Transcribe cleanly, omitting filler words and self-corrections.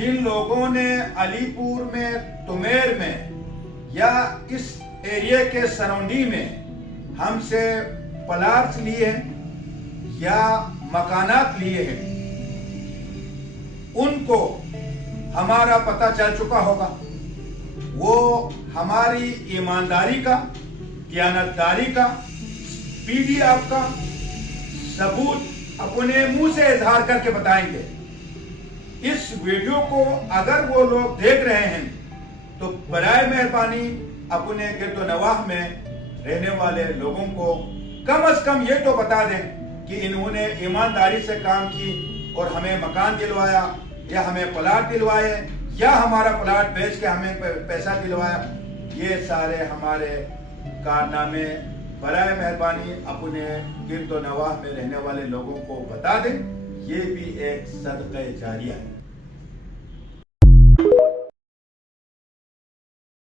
جن لوگوں نے علی پور میں، تمیر میں یا اس ایریا کے سراؤنڈنگ میں ہم سے پلاٹس لیے ہیں یا مکانات لیے ہیں، ان کو ہمارا پتہ چل چکا ہوگا. وہ ہماری ایمانداری کا، دیانتداری کا، پی ڈی ایف کا ثبوت اپنے منہ سے اظہار کر کے بتائیں گے. اس ویڈیو کو اگر وہ لوگ دیکھ رہے ہیں تو برائے مہربانی اپنے گرد و نواح میں رہنے والے لوگوں کو کم از کم یہ تو بتا دیں کہ انہوں نے ایمانداری سے کام کی اور ہمیں مکان دلوایا یا ہمیں پلاٹ دلوائے یا ہمارا پلاٹ بیچ کے ہمیں پیسہ دلوایا. یہ سارے ہمارے کارنامے برائے مہربانی اپنے گرد و نواح میں رہنے والے لوگوں کو بتا دیں. یہ بھی ایک صدقہ جاریہ ہے.